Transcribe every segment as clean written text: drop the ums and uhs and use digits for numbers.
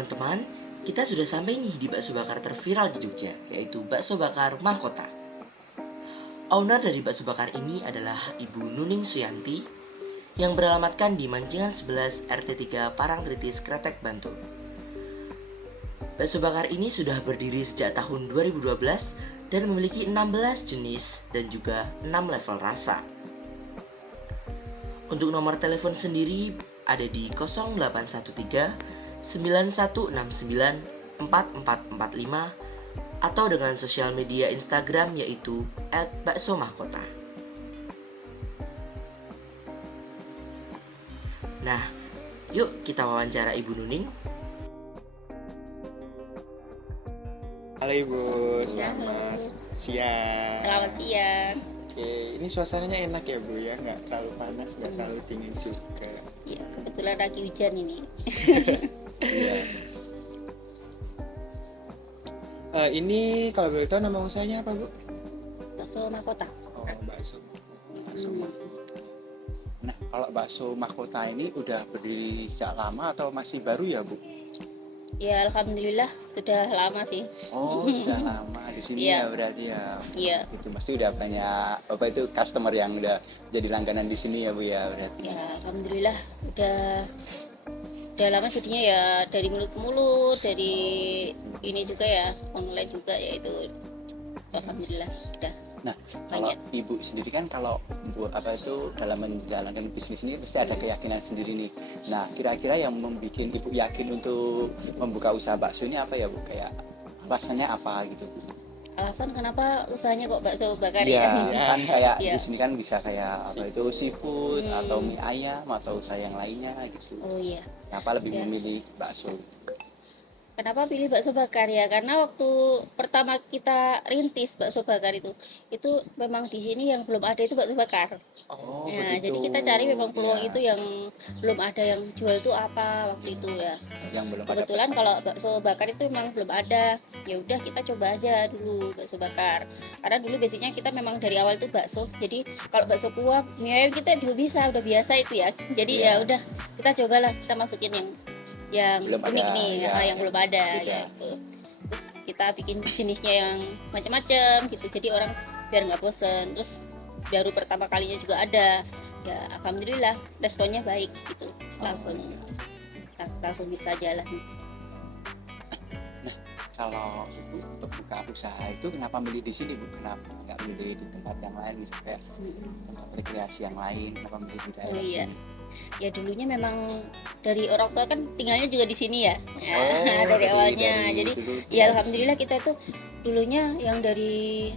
teman-teman, kita sudah sampai nih di bakso bakar terviral di Jogja, yaitu Bakso Bakar Mahkota. Owner dari bakso bakar ini adalah Ibu Nuning Suyanti yang beralamatkan di Mancingan 11 RT 3 Parangtritis, Kretek, Bantul. Bakso bakar ini sudah berdiri sejak tahun 2012 dan memiliki 16 jenis dan juga 6 level rasa. Untuk nomor telepon sendiri ada di 0813 9169 4445 atau dengan sosial media Instagram yaitu @baksomahkota. Nah, yuk kita wawancara Ibu Nuning. Halo Ibu, selamat siang. Selamat siang. Oke, ini suasananya enak ya Bu ya, nggak terlalu panas, nggak terlalu dingin juga. Ya, kebetulan lagi hujan ini. Iya. Ini kalau boleh tahu nama usahanya apa Bu? Bakso Mahkota. Oh, bakso. Nah, kalau bakso mahkota ini udah berdiri sejak lama atau masih baru ya, Bu? Ya, alhamdulillah sudah lama sih. Oh, sudah lama di sini Iya. ya berarti ya. Iya. Itu pasti udah banyak Bapak itu customer yang udah jadi langganan di sini ya, Bu ya berarti. Ya, alhamdulillah udah lama jadinya ya, dari mulut ke mulut, dari ini juga ya, online juga ya, itu alhamdulillah udah Nah, kalau banyak. Ibu sendiri kan kalau buat apa itu dalam menjalankan bisnis ini pasti ada keyakinan sendiri nih. Nah, kira-kira yang membuat Ibu yakin untuk membuka usaha bakso ini apa ya, Bu? Kayak alasannya apa gitu, Bu? Alasan kenapa usahanya kok bakso bakar Iya, ya? kan kayak Iya. di sini kan bisa kayak apa itu seafood Hmm. atau mie ayam atau usaha yang lainnya gitu. Oh iya. Kenapa lebih Ya. memilih bakso? Kenapa pilih bakso bakar ya? Karena waktu pertama kita rintis bakso bakar itu memang di sini yang belum ada itu bakso bakar. Oh, Ya, begitu. jadi kita cari memang peluang Iya, itu yang belum ada yang jual itu apa waktu itu ya. yang belum ada Kebetulan pesan. kalau bakso bakar itu memang belum ada. Ya udah kita coba aja dulu bakso bakar. Karena dulu basicnya kita memang dari awal itu bakso. Jadi kalau bakso kuah, mie ayam kita juga bisa, udah biasa itu ya. Jadi Iya. ya udah kita cobalah, kita masukin yang Belum unik ada, nih, ya. yang belum ada Beda. ya itu. Terus kita bikin jenisnya yang macam-macam gitu. Jadi orang biar nggak bosen. Terus baru pertama kalinya juga ada. Ya alhamdulillah responnya baik gitu. Langsung bisa jalan. Kalau Ibu buka usaha itu kenapa milih di sini, Bu? Kenapa nggak milih di tempat yang lain misalnya kayak tempat rekreasi yang lain? Kenapa milih di daerah Oh, iya. sini? Ya dulunya memang dari orang tua kan tinggalnya juga di sini ya. Ya, Oh, dari awalnya. Jadi dulu ya tinggal di alhamdulillah kita tuh dulunya yang dari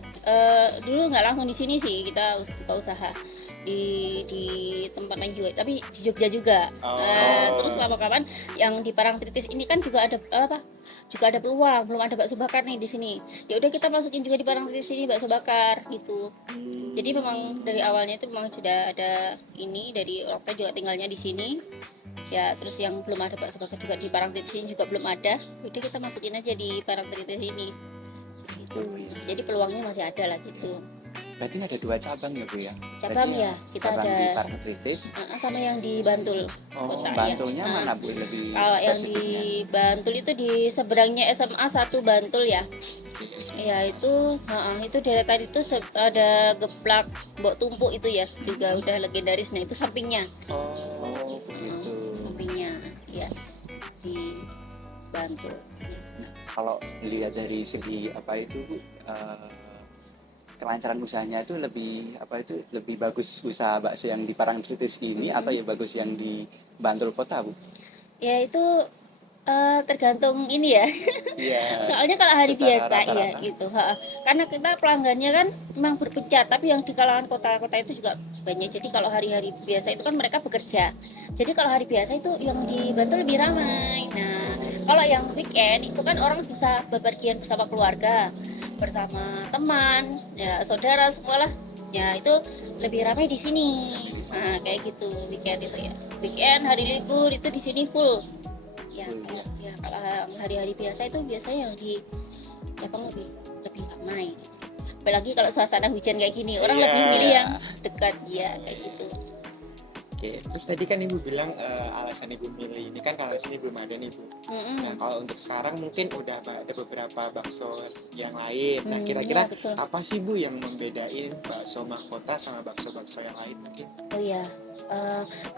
dulu nggak langsung di sini sih, kita buka usaha di tempat lain juga, tapi di Jogja juga. Oh. Terus lama-kelamaan yang di Parangtritis ini kan juga ada juga ada peluang, belum ada bakso bakar nih di sini. Ya udah kita masukin juga di Parangtritis ini bakso bakar gitu. Jadi memang dari awalnya itu memang sudah ada ini, dari orang tua juga tinggalnya di sini. Ya terus yang belum ada bakso bakar juga di Parangtritis ini juga belum ada. Udah kita masukin aja di Parangtritis ini. Gitu. Jadi peluangnya masih ada lah gitu. Berarti ini ada 2 cabang ya, Bu ya? Cabang Berarti ya, kita cabang ada di Parangtritis. sama yang di Bantul. Oh, Kota, ya. Bantulnya mana, Bu? Lebih Kalau yang di spesifiknya. Bantul itu di seberangnya SMA 1 Bantul ya. Ya itu deretan itu ada geplak Mbok Tumpuk itu ya, juga udah legendaris. Nah itu sampingnya. Oh, begitu. Sampingnya ya di Bantul. Ya. Nah, kalau lihat dari segi apa itu, Bu, kelancaran usahanya itu lebih bagus usaha bakso yang di Parangtritis ini atau ya bagus yang di Bantul Kota, Bu? Ya itu tergantung ini ya. Iya. Soalnya kalau hari Secara biasa ya rata-rata. gitu. Karena kita pelanggannya kan memang berpencar, tapi yang di kalangan kota-kota itu juga banyak. Jadi kalau hari-hari biasa itu kan mereka bekerja. Jadi kalau hari biasa itu yang di Bantul lebih ramai. Nah, kalau yang weekend itu kan orang bisa bepergian bersama keluarga, bersama teman, ya saudara semualah. Ya itu lebih ramai di sini. Nah, kayak gitu weekend itu ya. Weekend hari libur itu di sini full. Ya, kalau hari-hari biasa itu biasanya yang di Jepang lebih ramai. Apalagi kalau suasana hujan kayak gini, orang Iya. lebih milih yang dekat ya kayak gitu. Oke, terus tadi kan ibu bilang alasan ibu milih ini kan kalau sini belum ada nih bu. Nah kalau untuk sekarang mungkin udah ada beberapa bakso yang lain. Nah kira-kira Iya, betul. apa sih bu yang membedain bakso mahkota sama bakso-bakso yang lain mungkin? Oh iya,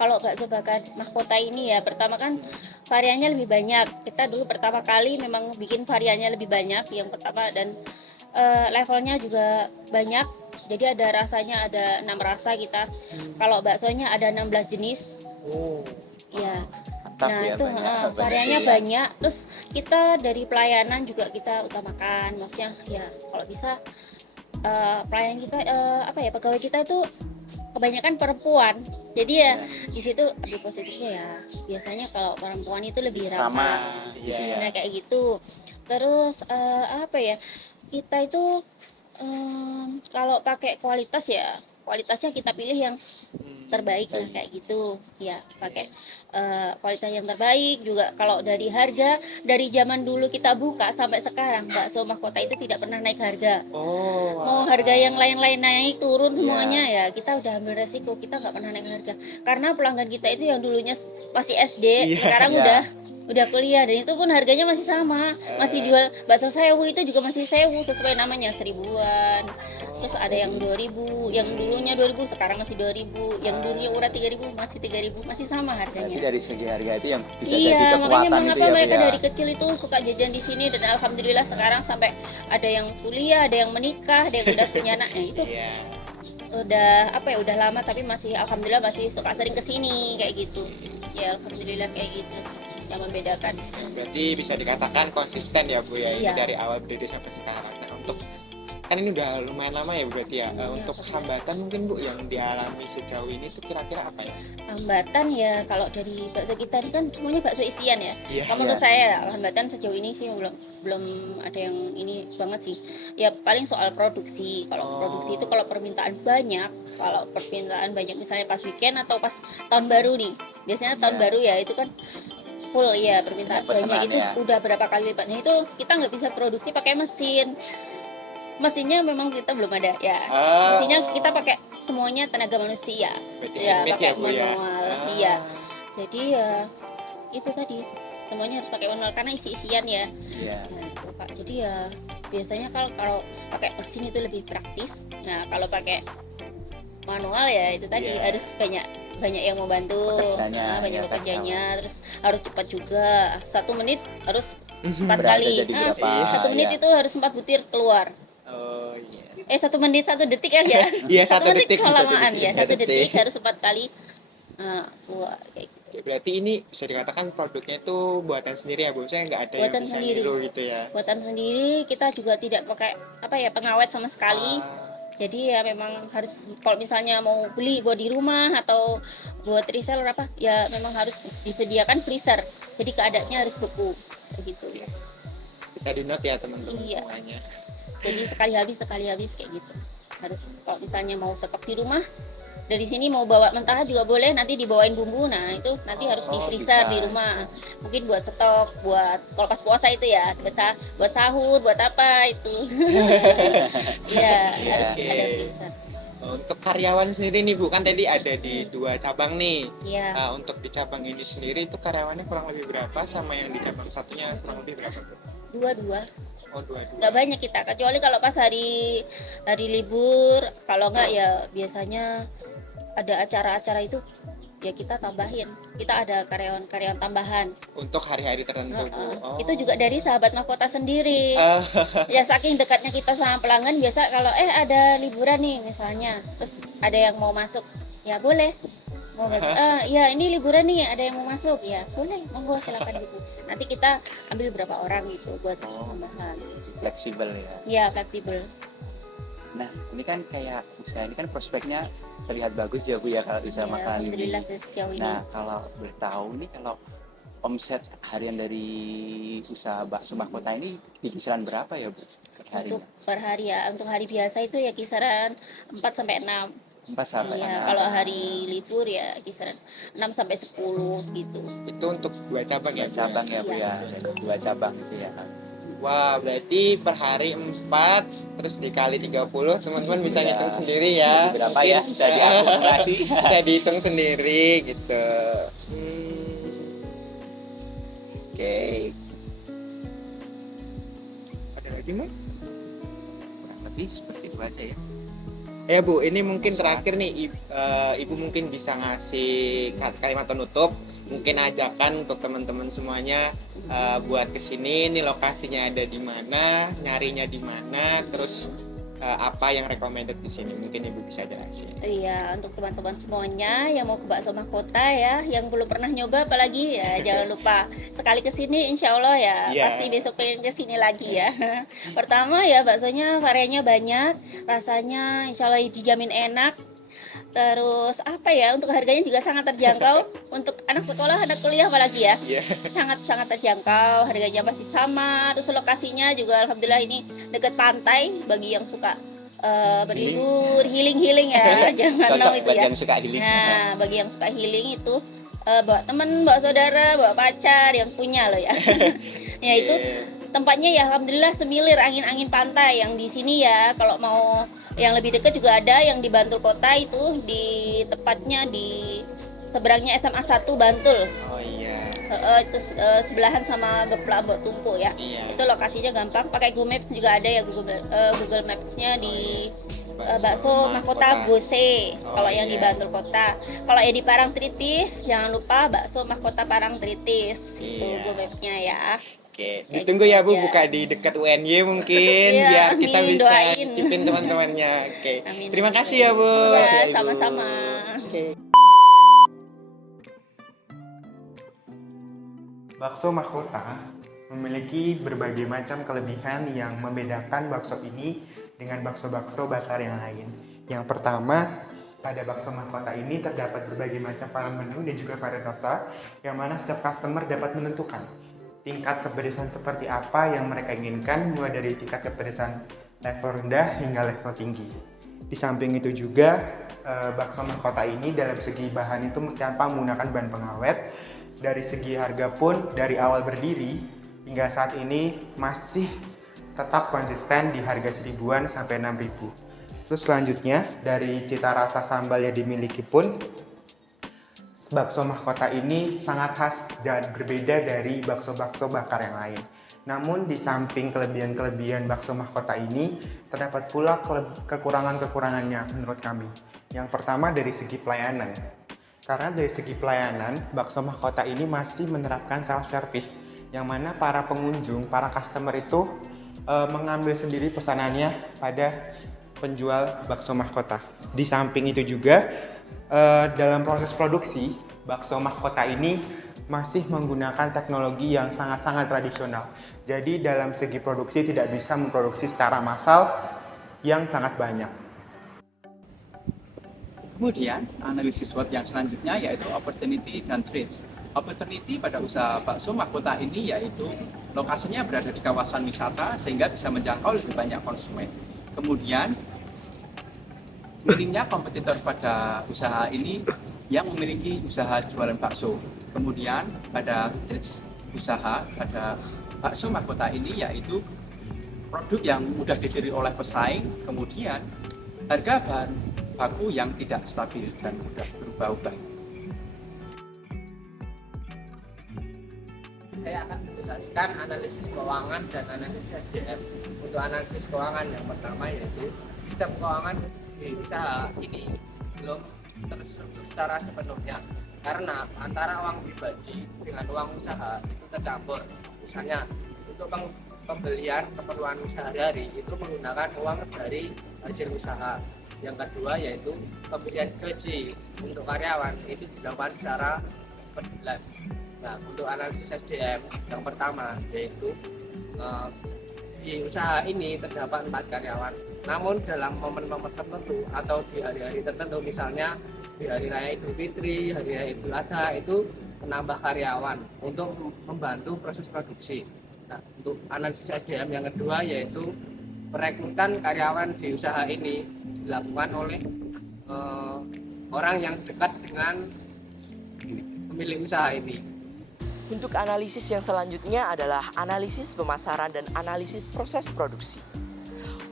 kalau bakso bakar mahkota ini ya pertama kan variannya lebih banyak. Kita dulu pertama kali memang bikin variannya lebih banyak yang pertama, dan levelnya juga banyak. Jadi ada rasanya, ada 6 rasa kita. Kalau baksonya ada 16 jenis. Oh, Ya. Mantap Nah ya, itu variannya pilihan. banyak. Terus kita dari pelayanan juga kita utamakan. Maksudnya ya kalau bisa pelayan kita apa ya, pegawai kita itu kebanyakan perempuan. Jadi ya di situ lebih positifnya ya. Biasanya kalau perempuan itu lebih ramah. Gitu Iya. ya. Nah kayak gitu. Terus apa ya? Kita itu kalau pakai kualitas ya kualitasnya kita pilih yang terbaik lah kayak gitu ya, pakai kualitas yang terbaik juga. Kalau dari harga, dari zaman dulu kita buka sampai sekarang bakso mahkota itu tidak pernah naik harga. Oh, Mau wah. harga yang lain-lain naik turun Iya. semuanya ya kita udah ambil resiko, kita nggak pernah naik harga karena pelanggan kita itu yang dulunya masih SD Iya. sekarang Iya. udah kuliah, dan itu pun harganya masih sama, masih jual bakso sewu itu juga masih sewu sesuai namanya, 1000-an. Terus ada yang 2000, yang dulunya 2000 sekarang masih 2000, yang dulunya udah 3000 masih 3000, masih sama Berarti harganya. dari segi harga itu yang bisa jadi Iya, makanya kekuatan itu mengapa ya, Bu, mereka ya. dari kecil itu suka jajan di sini, dan alhamdulillah sekarang sampai ada yang kuliah, ada yang menikah, ada yang udah punya anak. Nah, itu Iya. udah apa ya, udah lama tapi masih alhamdulillah masih suka sering kesini kayak gitu. Ya alhamdulillah kayak gitu sih yang membedakan. Berarti bisa dikatakan konsisten ya bu ya, ini Iya. dari awal berdiri sampai sekarang. Nah untuk kan ini udah lumayan lama ya bu berarti ya. Iya, Untuk betul. hambatan mungkin bu yang dialami sejauh ini tuh kira-kira apa ya? Hambatan ya kalau dari bakso kita ini kan semuanya bakso isian ya. Iya. Kalau menurut saya hambatan sejauh ini sih belum ada yang ini banget sih. Ya paling soal produksi. Kalau Oh. produksi itu kalau permintaan banyak, kalau permintaan banyak misalnya pas weekend atau pas tahun baru nih. Biasanya tahun Iya. baru ya itu kan full ya, permintaan Ya, pesanan banyak itu ya. udah berapa kali lipatnya, itu kita nggak bisa produksi pakai mesin. Mesinnya memang kita belum ada ya. Oh. Mesinnya kita pakai semuanya tenaga manusia. Berarti Ya, handmade pakai ya bu ya. manual. Iya. Jadi ya itu tadi semuanya harus pakai manual karena isi-isian ya. Iya. Nah, itu Pak. Jadi ya biasanya kalau pakai mesin itu lebih praktis. Nah, kalau pakai manual ya itu tadi Iya. harus banyak yang mau bantu. Pekerjanya, Banyak ya kan, pekerjanya, terus harus cepat juga. 1 menit harus 4 Berada kali. jadi berapa? Iya. 1 menit ya. itu harus 4 butir keluar. Oh iya. 1 menit 1 detik kan ya? Iya, 1 1 menit detik, kelamaan 1 ya. detik. 1 detik harus 4 kali keluar kayak gitu. Oke, berarti ini bisa dikatakan produknya itu buatan sendiri ya bu. Saya nggak ada Buatan yang bisa sendiri. niru gitu ya. Buatan sendiri, kita juga tidak pakai apa ya, pengawet sama sekali. Ah, Jadi ya memang harus, kalau misalnya mau beli buat di rumah atau buat reseller apa, ya memang harus disediakan freezer. Jadi keadaannya harus beku begitu. bisa di note ya teman-teman Iya. semuanya. Jadi sekali habis kayak gitu. Harus kalau misalnya mau stok di rumah, dari sini mau bawa mentah juga boleh, nanti dibawain bumbu. Nah, itu nanti harus di Oh, freezer bisa. di rumah. Mungkin buat stok, buat kalau pas puasa itu ya, buat sahur, buat apa itu. Iya, harus Oke. ada freezer. Untuk karyawan sendiri nih bu, kan tadi ada di 2 cabang nih. Iya. Nah, untuk di cabang ini sendiri itu karyawannya kurang lebih berapa, sama yang di cabang satunya kurang lebih berapa bu? Dua-dua. Oh dua-dua. Nggak banyak kita, kecuali kalau pas hari libur, kalau nggak ya biasanya ada acara-acara itu ya kita tambahin, kita ada karyawan tambahan. Untuk hari-hari tertentu bu. Heeh. Oh. Itu juga dari sahabat mahkota sendiri. Ah, Ya saking dekatnya kita sama pelanggan, biasa kalau ada liburan nih misalnya, terus ada yang mau masuk, ya boleh. Ya ini liburan nih, ada yang mau masuk, ya boleh, monggo silakan gitu. Nanti kita ambil berapa orang gitu buat tambahan. Fleksibel ya. Ya fleksibel. Nah, ini kan kayak usaha ini kan prospeknya terlihat bagus ya Bu ya kalau usaha Ya, makanan ini. alhamdulillah sejauh ini. Nah, kalau boleh tahu nih kalau omset harian dari usaha bakso mahkota ini di kisaran berapa ya Bu per harinya? Untuk per hari ya, untuk hari biasa itu ya kisaran 4 sampai 6. 4 sampai Iya, 6. kalau hari libur ya kisaran 6 sampai 10 gitu. itu untuk 2 cabang ya Dua Bu, cabang ya Bu Iya. ya, 2 cabang itu ya. Wah, berarti per hari 4 terus dikali 30, teman-teman bisa Iya. ngitung sendiri ya. Berapa ya? Mungkin, Bisa diakumulasi. bisa dihitung sendiri gitu. Oke. Ada lagi, Mas? Kurang lebih seperti itu aja ya. Ya Bu, ini mungkin terakhir nih, Ibu mungkin bisa ngasih kalimat penutup, mungkin ajakan untuk teman-teman semuanya buat kesini, nih lokasinya ada di mana, nyarinya di mana, terus apa yang recommended di sini, mungkin Ibu bisa jelasin. Iya, untuk teman-teman semuanya yang mau ke bakso mahkota ya, yang belum pernah nyoba apalagi ya, jangan lupa sekali kesini insya Allah ya, Iya. pasti besok pengen kesini lagi ya. Pertama ya baksonya variannya banyak, rasanya insya Allah dijamin enak. Terus apa ya, untuk harganya juga sangat terjangkau untuk anak sekolah, anak kuliah apalagi ya. Iya. Sangat terjangkau, harganya masih sama. Terus lokasinya juga alhamdulillah ini dekat pantai bagi yang suka berlibur, healing ya. Jangan Cocok mau itu buat ya. yang suka healing. Nah, bagi yang suka healing itu bawa temen, bawa saudara, bawa pacar yang punya loh ya. Ya itu tempatnya ya alhamdulillah semilir angin-angin pantai yang di sini ya. Kalau mau yang lebih dekat juga ada yang di Bantul Kota itu, di tepatnya di seberangnya SMA 1 Bantul. Oh iya. Itu sebelahan sama Geplak Mbok Tumpu ya. Iya. Itu lokasinya gampang, pakai Google Maps juga ada ya, Google Maps-nya di bakso mahkota Gose. Oh, Kalau yang di iya. Bantul Kota, kalau yang di Parangtritis jangan lupa bakso mahkota Parangtritis. Itu Iya. Google Map-nya ya. Oke, Kayak ditunggu gitu ya Bu, aja. buka di dekat UNY mungkin Iya, biar kita amin, bisa doain. cipin teman-temannya. Oke. Amin. Terima kasih ya Bu. Ya, kasih ya, Ibu. sama-sama. Oke. Bakso mahkota memiliki berbagai macam kelebihan yang membedakan bakso ini dengan bakso-bakso bakar yang lain. Yang pertama, pada bakso mahkota ini terdapat berbagai macam varian menu dan juga varian rasa, yang mana setiap customer dapat menentukan tingkat kepedesan seperti apa yang mereka inginkan, mulai dari tingkat kepedesan level rendah hingga level tinggi. Di samping itu juga, bakso mahkota ini dalam segi bahan itu tanpa menggunakan bahan pengawet. Dari segi harga pun dari awal berdiri hingga saat ini masih tetap konsisten di harga 1.000-an sampai 6.000. Terus selanjutnya dari cita rasa sambal yang dimiliki pun bakso mahkota ini sangat khas dan berbeda dari bakso-bakso bakar yang lain. Namun di samping kelebihan-kelebihan bakso mahkota ini terdapat pula kekurangan-kekurangannya menurut kami. Yang pertama dari segi pelayanan. Karena dari segi pelayanan, bakso mahkota ini masih menerapkan self-service, yang mana para pengunjung, para customer itu mengambil sendiri pesanannya pada penjual bakso mahkota. Di samping itu juga, dalam proses produksi, bakso mahkota ini masih menggunakan teknologi yang sangat-sangat tradisional. Jadi dalam segi produksi tidak bisa memproduksi secara massal yang sangat banyak. Kemudian analisis SWOT yang selanjutnya yaitu opportunity dan threats. Opportunity pada usaha bakso mahkota ini yaitu lokasinya berada di kawasan wisata sehingga bisa menjangkau lebih banyak konsumen. Kemudian minimnya kompetitor pada usaha ini yang memiliki usaha jualan bakso. Kemudian pada threats usaha pada bakso mahkota ini yaitu produk yang mudah dicuri oleh pesaing, kemudian harga bahan baku yang tidak stabil dan mudah berubah-ubah. Saya akan menjelaskan analisis keuangan dan analisis SDM. Untuk analisis keuangan yang pertama yaitu sistem keuangan di usaha ini belum terstruktur secara sepenuhnya karena antara uang pribadi dengan uang usaha itu tercampur. Misalnya untuk pembelian keperluan sehari-hari itu menggunakan uang dari hasil usaha. Yang kedua yaitu pemberian gaji untuk karyawan itu dilakukan secara per bulan. Nah, untuk analisis SDM yang pertama yaitu di usaha ini terdapat 4 karyawan. Namun dalam momen-momen tertentu atau di hari-hari tertentu, misalnya di hari raya Idul Fitri, hari raya Idul Adha itu menambah karyawan untuk membantu proses produksi. Nah, untuk analisis SDM yang kedua yaitu perekrutan karyawan di usaha ini dilakukan oleh orang yang dekat dengan pemilik usaha ini. Untuk analisis yang selanjutnya adalah analisis pemasaran dan analisis proses produksi.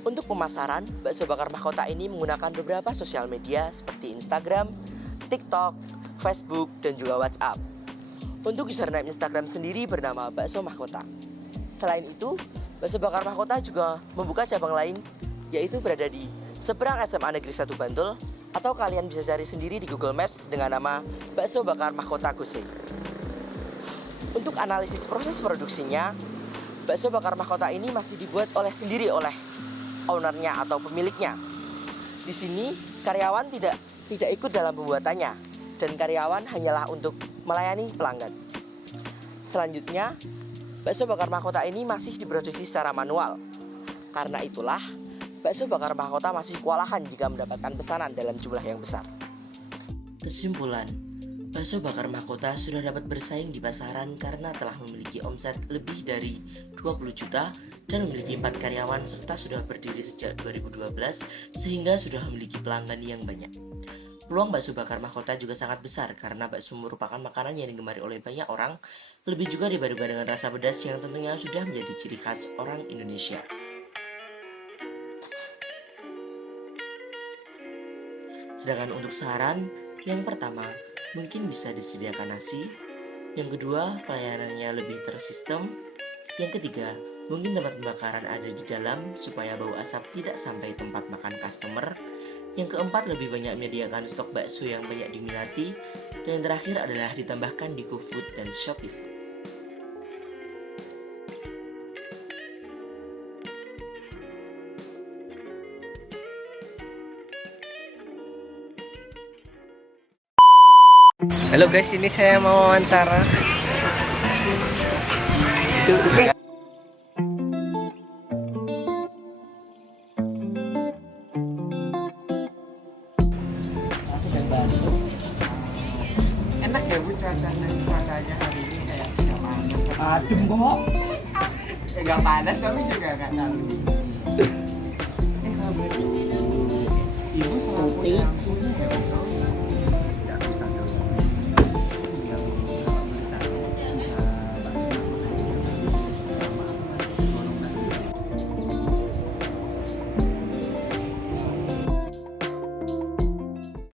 Untuk pemasaran, bakso bakar mahkota ini menggunakan beberapa sosial media seperti Instagram, TikTok, Facebook, dan juga WhatsApp. Untuk username Instagram sendiri bernama bakso mahkota. Selain itu, bakso bakar mahkota juga membuka cabang lain, yaitu berada di seberang SMA Negeri 1 Bantul, atau kalian bisa cari sendiri di Google Maps dengan nama bakso bakar mahkota Gose. Untuk analisis proses produksinya, bakso bakar mahkota ini masih dibuat sendiri oleh ownernya atau pemiliknya. Di sini karyawan tidak ikut dalam pembuatannya dan karyawan hanyalah untuk melayani pelanggan. Selanjutnya, bakso bakar mahkota ini masih diproduksi secara manual. Karena itulah, bakso bakar mahkota masih kewalahan jika mendapatkan pesanan dalam jumlah yang besar. Kesimpulan, bakso bakar mahkota sudah dapat bersaing di pasaran karena telah memiliki omset lebih dari 20 juta dan memiliki 4 karyawan serta sudah berdiri sejak 2012 sehingga sudah memiliki pelanggan yang banyak. Peluang bakso bakar mahkota juga sangat besar karena bakso merupakan makanan yang digemari oleh banyak orang, lebih juga dibarengi dengan rasa pedas yang tentunya sudah menjadi ciri khas orang Indonesia. Sedangkan untuk saran, yang pertama, mungkin bisa disediakan nasi. Yang kedua, pelayanannya lebih tersistem. Yang ketiga, mungkin tempat pembakaran ada di dalam supaya bau asap tidak sampai tempat makan customer. Yang keempat, lebih banyak menyediakan stok bakso yang banyak diminati. Dan yang terakhir adalah ditambahkan di GoFood dan Shopee Food. Halo guys, ini saya mau wawancara. Enak ya Bu cuacanya hari ini kayak nggak panas. Adem kok. Nggak panas tapi juga nggak terlalu. Ibu selaku yang